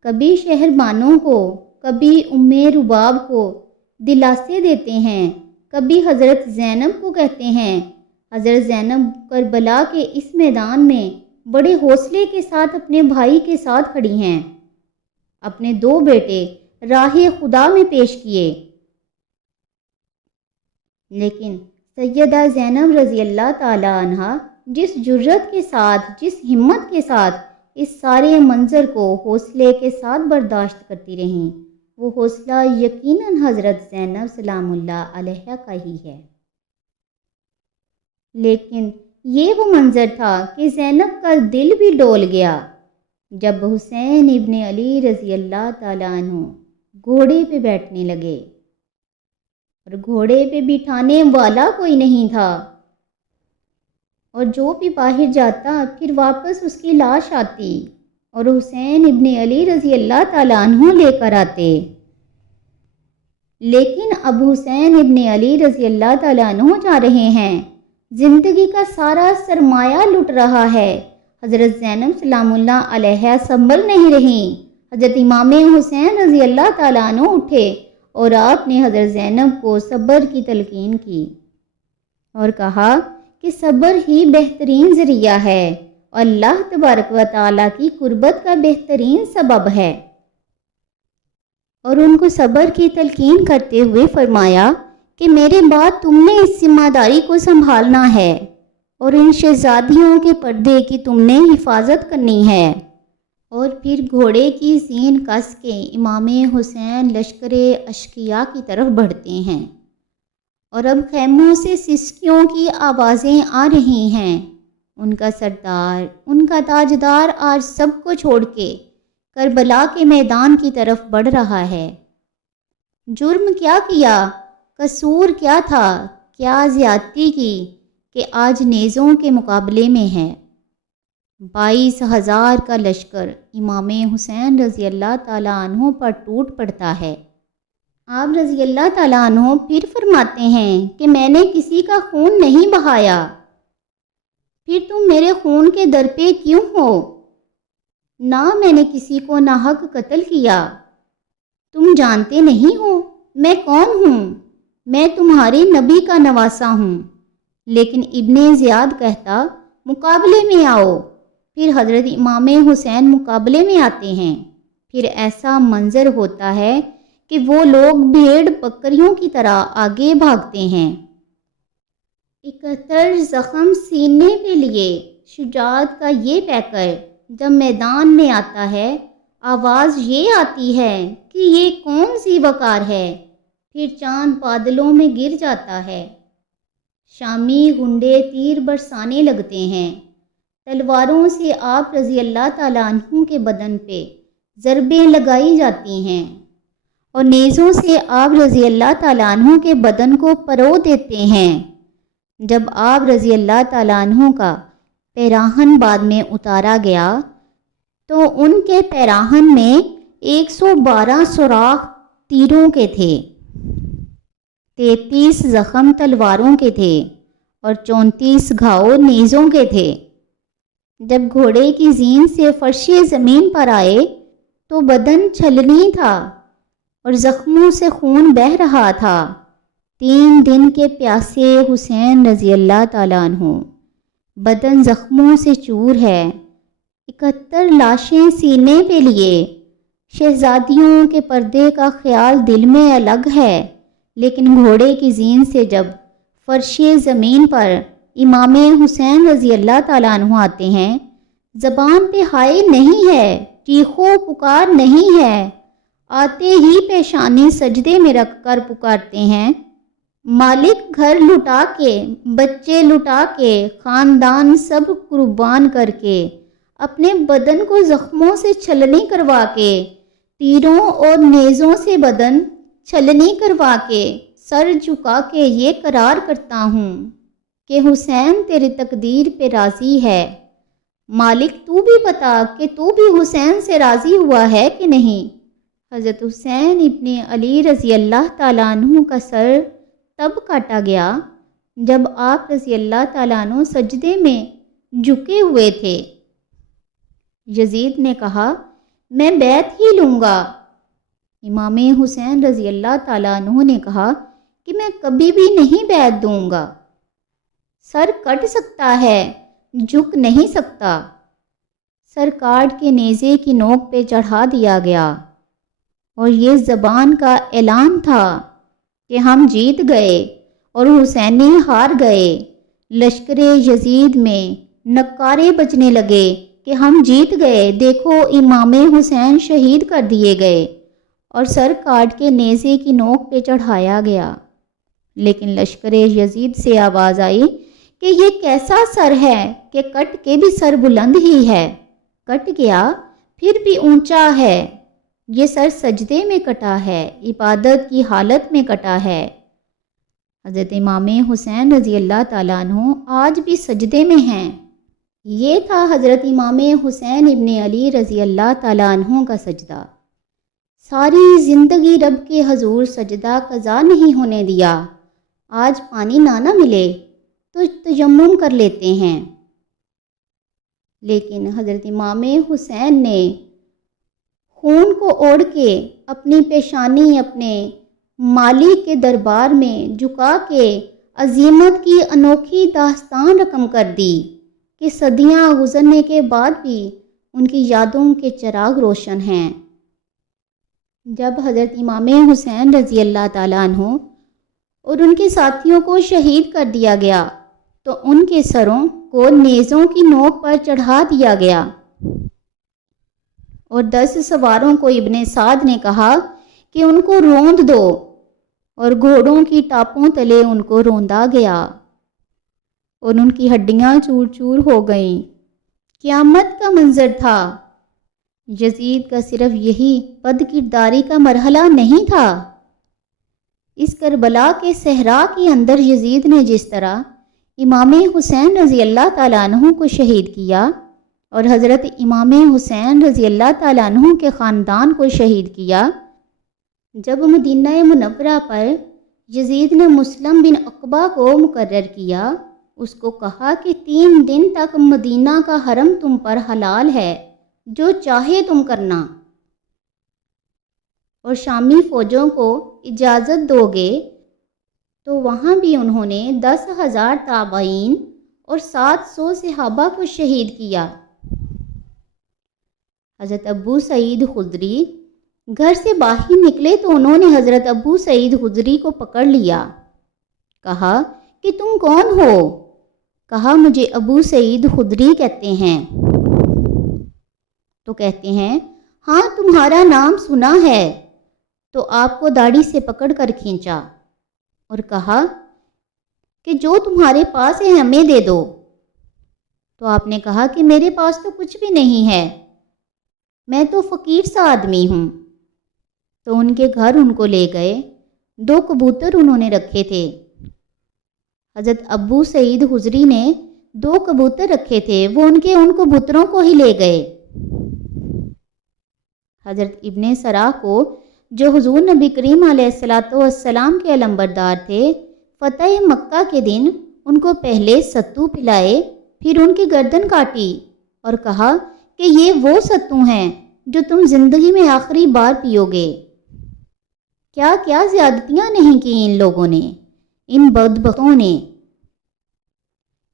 کبھی شہر بانوں کو، کبھی ام رباب کو دلاسے دیتے ہیں، کبھی حضرت زینب کو کہتے ہیں۔ حضرت زینب کربلا کے اس میدان میں بڑے حوصلے کے ساتھ اپنے بھائی کے ساتھ کھڑی ہیں، اپنے 2 بیٹے راہ خدا میں پیش کیے، لیکن سیدہ زینب رضی اللہ تعالیٰ عنہ جس جرت کے ساتھ، جس ہمت کے ساتھ اس سارے منظر کو حوصلے کے ساتھ برداشت کرتی رہیں، وہ حوصلہ یقیناً حضرت زینب سلام اللہ علیہا کا ہی ہے۔ لیکن یہ وہ منظر تھا کہ زینب کا دل بھی ڈول گیا جب حسین ابن علی رضی اللہ تعالیٰ عنہ گھوڑے پہ بیٹھنے لگے، اور گھوڑے پہ بٹھانے والا کوئی نہیں تھا، اور جو بھی باہر جاتا پھر واپس اس کی لاش آتی اور حسین ابن علی رضی اللہ تعالیٰ عنہ لے کر آتے۔ لیکن اب حسین ابن علی رضی اللہ تعالیٰ عنہ جا رہے ہیں، زندگی کا سارا سرمایہ لٹ رہا ہے۔ حضرت زینب سلام اللہ علیہ سنبھل نہیں رہیں۔ حضرت امام حسین رضی اللہ تعالیٰ عنہ اٹھے اور آپ نے حضرت زینب کو صبر کی تلقین کی اور کہا کہ صبر ہی بہترین ذریعہ ہے اور اللہ تبارک و تعالیٰ کی قربت کا بہترین سبب ہے، اور ان کو صبر کی تلقین کرتے ہوئے فرمایا کہ میرے بعد تم نے اس ذمہ داری کو سنبھالنا ہے اور ان شہزادیوں کے پردے کی تم نے حفاظت کرنی ہے۔ اور پھر گھوڑے کی زین کس کے امام حسین لشکر اشقیاء کی طرف بڑھتے ہیں، اور اب خیموں سے سسکیوں کی آوازیں آ رہی ہیں۔ ان کا سردار، ان کا تاجدار آج سب کو چھوڑ کے کربلا کے میدان کی طرف بڑھ رہا ہے۔ جرم کیا کیا، قصور کیا تھا، کیا زیادتی کی کہ آج نیزوں کے مقابلے میں ہے۔ 22,000 کا لشکر امام حسین رضی اللہ تعالیٰ عنہ پر ٹوٹ پڑتا ہے۔ آپ رضی اللہ تعالیٰ عنہ پھر فرماتے ہیں کہ میں نے کسی کا خون نہیں بہایا، پھر تم میرے خون کے در پہ کیوں ہو؟ نہ میں نے کسی کو ناحق قتل کیا۔ تم جانتے نہیں ہو میں کون ہوں، میں تمہارے نبی کا نواسا ہوں۔ لیکن ابن زیاد کہتا مقابلے میں آؤ، پھر حضرت امام حسین مقابلے میں آتے ہیں پھر ایسا منظر ہوتا ہے کہ وہ لوگ بھیڑ بکریوں کی طرح آگے بھاگتے ہیں۔ 71 زخم سینے کے لیے شجاعت کا یہ پیکر جب میدان میں آتا ہے، آواز یہ آتی ہے کہ یہ کون سی وقار ہے، پھر چاند بادلوں میں گر جاتا ہے۔ شامی گنڈے تیر برسانے لگتے ہیں، تلواروں سے آپ رضی اللہ تعالیٰ عنہ کے بدن پہ ضربیں لگائی جاتی ہیں اور نیزوں سے آپ رضی اللہ تعالیٰ عنہ کے بدن کو پرو دیتے ہیں۔ جب آپ رضی اللہ تعالیٰ عنہ کا پیراہن بعد میں اتارا گیا تو ان کے پیراہن میں 112 سوراخ تیروں کے تھے، 33 زخم تلواروں کے تھے اور 34 گھاؤ نیزوں کے تھے۔ جب گھوڑے کی زین سے فرش زمین پر آئے تو بدن چھلنی تھا اور زخموں سے خون بہہ رہا تھا۔ 3 دن کے پیاسے حسین رضی اللہ تعالیٰ عنہ، بدن زخموں سے چور ہے، 71 لاشیں سینے پہ لیے۔ شہزادیوں کے پردے کا خیال دل میں الگ ہے، لیکن گھوڑے کی زین سے جب فرش زمین پر امام حسین رضی اللہ تعالیٰ عنہ آتے ہیں، زبان پہ ہائے نہیں ہے، چیخو پکار نہیں ہے، آتے ہی پیشانی سجدے میں رکھ کر پکارتے ہیں، مالک گھر لٹا کے، بچے لٹا کے، خاندان سب قربان کر کے، اپنے بدن کو زخموں سے چھلنی کروا کے، تیروں اور نیزوں سے بدن چھلنی کروا کے، سر جھکا کے یہ قرار کرتا ہوں کہ حسین تیری تقدیر پہ راضی ہے۔ مالک تو بھی بتا کہ تو بھی حسین سے راضی ہوا ہے کہ نہیں۔ حضرت حسین ابن علی رضی اللہ تعالیٰ عنہ کا سر تب کاٹا گیا جب آپ رضی اللہ تعالیٰ عنہ سجدے میں جھکے ہوئے تھے۔ یزید نے کہا میں بیعت ہی لوں گا۔ امام حسین رضی اللہ تعالیٰ عنہ نے کہا کہ میں کبھی بھی نہیں بیعت دوں گا۔ سر کٹ سکتا ہے، جھک نہیں سکتا۔ سر کاٹ کے نیزے کی نوک پہ چڑھا دیا گیا اور یہ زبان کا اعلان تھا کہ ہم جیت گئے اور حسینی ہار گئے۔ لشکر یزید میں نعرے بجنے لگے کہ ہم جیت گئے، دیکھو امام حسین شہید کر دیے گئے، اور سر کاٹ کے نیزے کی نوک پہ چڑھایا گیا۔ لیکن لشکر یزید سے آواز آئی کہ یہ کیسا سر ہے کہ کٹ کے بھی سر بلند ہی ہے، کٹ گیا پھر بھی اونچا ہے، یہ سر سجدے میں کٹا ہے، عبادت کی حالت میں کٹا ہے۔ حضرت امام حسین رضی اللہ تعالیٰ عنہ آج بھی سجدے میں ہیں۔ یہ تھا حضرت امام حسین ابن علی رضی اللہ تعالیٰ عنہ کا سجدہ۔ ساری زندگی رب کے حضور سجدہ قضا نہیں ہونے دیا۔ آج پانی نہ ملے تو تیمم کر لیتے ہیں، لیکن حضرت امام حسین نے خون کو اوڑھ کے اپنی پیشانی اپنے مالک کے دربار میں جھکا کے عظیمت کی انوکھی داستان رقم کر دی کہ صدیاں گزرنے کے بعد بھی ان کی یادوں کے چراغ روشن ہیں۔ جب حضرت امام حسین رضی اللہ تعالیٰ عنہ اور ان کے ساتھیوں کو شہید کر دیا گیا تو ان کے سروں کو نیزوں کی نوک پر چڑھا دیا گیا اور 10 سواروں کو ابن سعد نے کہا کہ ان کو روند دو، اور گھوڑوں کی ٹاپوں تلے ان کو روندا گیا اور ان کی ہڈیاں چور چور ہو گئیں۔ قیامت کا منظر تھا۔ یزید کا صرف یہی بد کرداری کا مرحلہ نہیں تھا۔ اس کربلا کے صحرا کے اندر یزید نے جس طرح امام حسین رضی اللہ تعالیٰ عنہ کو شہید کیا اور حضرت امام حسین رضی اللہ تعالیٰ عنہ کے خاندان کو شہید کیا، جب مدینہ منورہ پر یزید نے مسلم بن عقبہ کو مقرر کیا، اس کو کہا کہ 3 دن تک مدینہ کا حرم تم پر حلال ہے، جو چاہے تم کرنا، اور شامی فوجوں کو اجازت دو گے، تو وہاں بھی انہوں نے 10,000 تابعین اور 700 صحابہ کو شہید کیا۔ حضرت ابو سعید خدری گھر سے باہر نکلے تو انہوں نے حضرت ابو سعید خدری کو پکڑ لیا. کہا کہ تم کون ہو؟ کہا مجھے ابو سعید خدری کہتے ہیں. تو کہتے ہیں ہاں تمہارا نام سنا ہے. تو آپ کو داڑھی سے پکڑ کر کھینچا اور کہا کہ جو تمہارے پاس ہے ہمیں دے دو. تو آپ نے کہا کہ میرے پاس تو کچھ بھی نہیں ہے، میں تو فقیر سا آدمی ہوں. تو ان کے گھر ان کو لے گئے. 2 کبوتر انہوں نے رکھے تھے. حضرت ابو سعید خدری نے 2 کبوتر رکھے تھے، وہ ان کبوتروں کو ہی لے گئے. حضرت ابن سراح کو جو حضور نبی کریم علیہ السلام کے علمبردار تھے، فتح مکہ کے دن ان کو پہلے ستو پلائے، پھر ان کی گردن کاٹی اور کہا کہ یہ وہ ستو ہیں جو تم زندگی میں آخری بار پیو گے. کیا کیا زیادتیاں نہیں کی ان لوگوں نے، ان بدبختوں نے.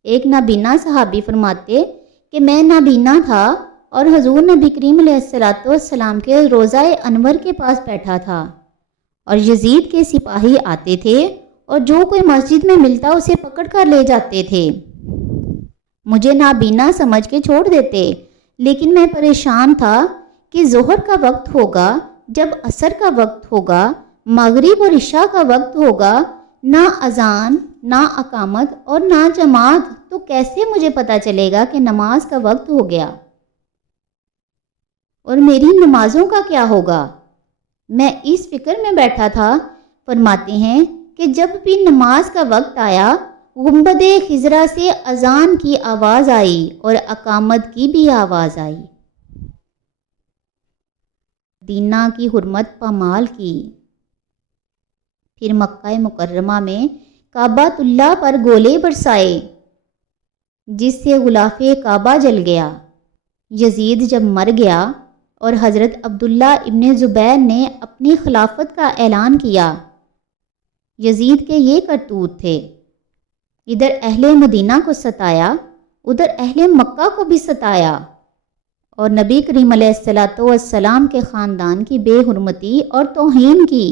ایک نابینا صحابی فرماتے کہ میں نابینا تھا اور حضور نبی کریم علیہ السلام کے روضہ انور کے پاس بیٹھا تھا اور یزید کے سپاہی آتے تھے اور جو کوئی مسجد میں ملتا اسے پکڑ کر لے جاتے تھے. مجھے نابینا سمجھ کے چھوڑ دیتے، لیکن میں پریشان تھا کہ ظہر کا وقت ہوگا، جب عصر کا وقت ہوگا، مغرب اور عشاء کا وقت ہوگا، نہ اذان نہ اقامت اور نہ جماعت، تو کیسے مجھے پتہ چلے گا کہ نماز کا وقت ہو گیا؟ اور میری نمازوں کا کیا ہوگا؟ میں اس فکر میں بیٹھا تھا. فرماتے ہیں کہ جب بھی نماز کا وقت آیا، گنبد خضرا سے اذان کی آواز آئی اور اقامت کی بھی آواز آئی. مدینہ کی حرمت پامال کی. پھر مکہ مکرمہ میں کعبۃ اللہ پر گولے برسائے، جس سے غلاف کعبہ جل گیا. یزید جب مر گیا اور حضرت عبداللہ ابن زبیر نے اپنی خلافت کا اعلان کیا. یزید کے یہ کرتوت تھے، ادھر اہل مدینہ کو ستایا، ادھر اہل مکہ کو بھی ستایا اور نبی کریم علیہ السلام کے خاندان کی بے حرمتی اور توہین کی.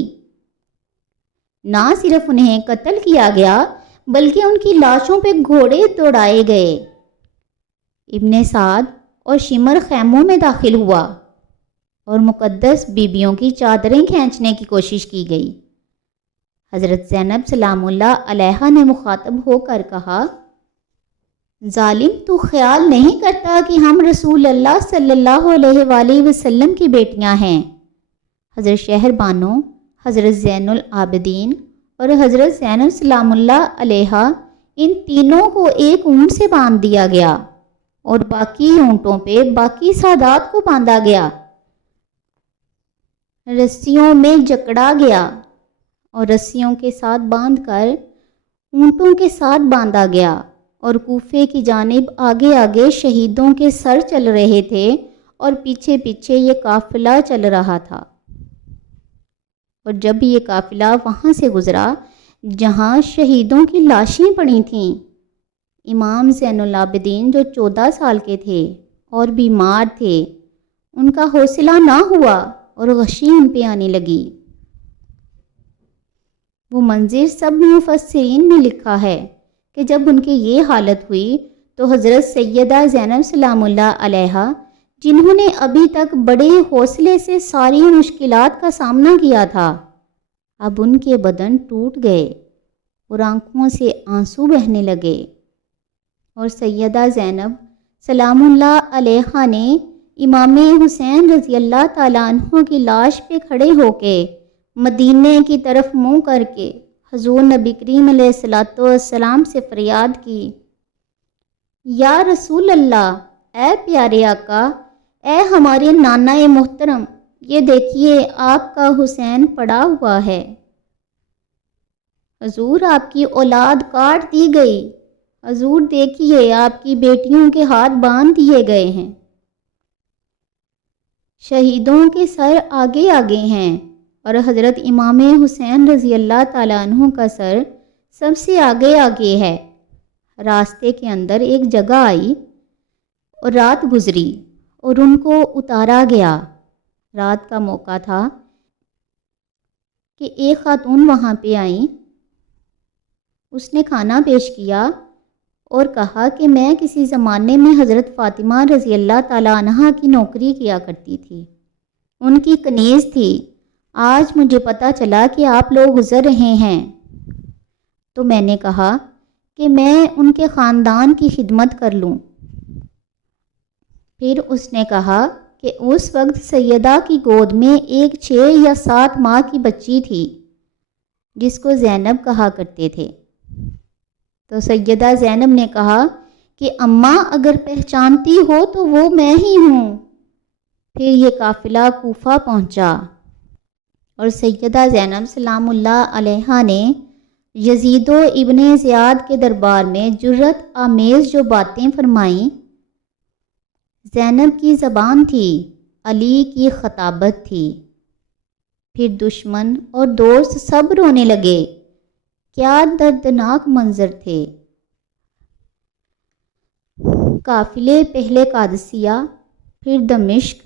نہ صرف انہیں قتل کیا گیا بلکہ ان کی لاشوں پہ گھوڑے دوڑائے گئے. ابن سعد اور شمر خیموں میں داخل ہوا اور مقدس بیبیوں کی چادریں کھینچنے کی کوشش کی گئی. حضرت زینب سلام اللہ علیہا نے مخاطب ہو کر کہا، ظالم تو خیال نہیں کرتا کہ ہم رسول اللہ صلی اللہ علیہ وآلہ وسلم کی بیٹیاں ہیں. حضرت شہر بانو، حضرت زین العابدین اور حضرت زینب سلام اللہ علیہا، ان تینوں کو ایک اونٹ سے باندھ دیا گیا اور باقی اونٹوں پہ باقی سادات کو باندھا گیا، رسیوں میں جکڑا گیا اور رسیوں کے ساتھ باندھ کر اونٹوں کے ساتھ باندھا گیا، اور کوفے کی جانب آگے آگے شہیدوں کے سر چل رہے تھے اور پیچھے پیچھے یہ قافلہ چل رہا تھا. اور جب یہ قافلہ وہاں سے گزرا جہاں شہیدوں کی لاشیں پڑی تھیں، امام زین العابدین جو 14 سال کے تھے اور بیمار تھے، ان کا حوصلہ نہ ہوا اور غشی ان پہ آنے لگی. وہ منظر سب مفسرین نے لکھا ہے کہ جب ان کی یہ حالت ہوئی تو حضرت سیدہ زینب سلام اللہ علیہا، جنہوں نے ابھی تک بڑے حوصلے سے ساری مشکلات کا سامنا کیا تھا، اب ان کے بدن ٹوٹ گئے اور آنکھوں سے آنسو بہنے لگے. اور سیدہ زینب سلام اللہ علیہا نے امام حسین رضی اللہ تعالیٰ عنہ کی لاش پہ کھڑے ہو کے مدینے کی طرف منہ کر کے حضور نبی کریم علیہ السلام سے فریاد کی، یا رسول اللہ، اے پیارے آقا، اے ہمارے نانا محترم، یہ دیکھیے آپ کا حسین پڑا ہوا ہے. حضور آپ کی اولاد کاٹ دی گئی، حضور دیکھیے آپ کی بیٹیوں کے ہاتھ باندھ دیے گئے ہیں. شہیدوں کے سر آگے آگے ہیں اور حضرت امام حسین رضی اللہ تعالیٰ عنہ کا سر سب سے آگے آگے ہے. راستے کے اندر ایک جگہ آئی اور رات گزری اور ان کو اتارا گیا۔ رات کا موقع تھا کہ ایک خاتون وہاں پہ آئیں، اس نے کھانا پیش کیا اور کہا کہ میں کسی زمانے میں حضرت فاطمہ رضی اللہ تعالیٰ عنہا کی نوکری کیا کرتی تھی، ان کی کنیز تھی، آج مجھے پتہ چلا کہ آپ لوگ گزر رہے ہیں۔ تو میں نے کہا کہ میں ان کے خاندان کی خدمت کر لوں۔ پھر اس نے کہا کہ اس وقت سیدہ کی گود میں ایک 6 یا 7 ماہ کی بچی تھی جس کو زینب کہا کرتے تھے۔ تو سیدہ زینب نے کہا کہ اماں اگر پہچانتی ہو تو وہ میں ہی ہوں۔ پھر یہ قافلہ کوفہ پہنچا اور سیدہ زینب سلام اللہ علیہا نے یزید و ابن زیاد کے دربار میں جرأت آمیز جو باتیں فرمائیں۔ زینب کی زبان تھی، علی کی خطابت تھی۔ پھر دشمن اور دوست سب رونے لگے۔ کیا دردناک منظر تھے۔ قافلے پہلے قادسیہ، پھر دمشق،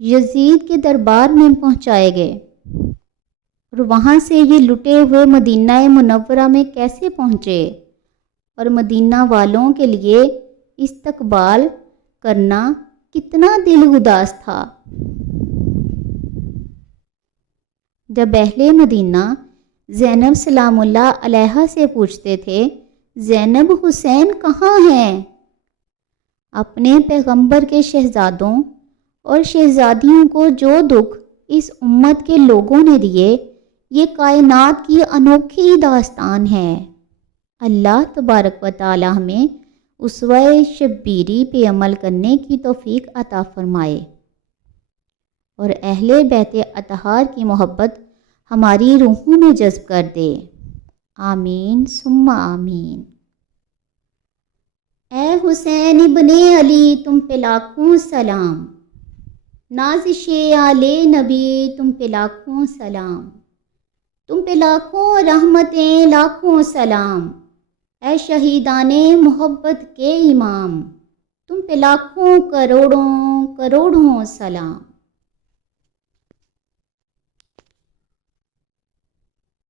یزید کے دربار میں پہنچائے گئے، اور وہاں سے یہ لٹے ہوئے مدینہ منورہ میں کیسے پہنچے، اور مدینہ والوں کے لیے استقبال کرنا کتنا دل گداز تھا۔ جب اہل مدینہ زینب سلام اللہ علیہا سے پوچھتے تھے زینب حسین کہاں ہیں، اپنے پیغمبر کے شہزادوں اور شہزادیوں کو جو دکھ اس امت کے لوگوں نے دیے، یہ کائنات کی انوکھی داستان ہے۔ اللہ تبارک و تعالی ہمیں اسوہ شبیری پہ عمل کرنے کی توفیق عطا فرمائے، اور اہل بیت اطہار کی محبت ہماری روحوں میں جذب کر دے۔ آمین ثم آمین۔ اے حسین ابن علی تم پہ لاکھوں سلام، نازش آل نبی تم پہ لاکھوں سلام، تم پہ لاکھوں رحمتیں لاکھوں سلام، اے شہیدان محبت کے امام، تم پہ لاکھوں کروڑوں کروڑوں سلام۔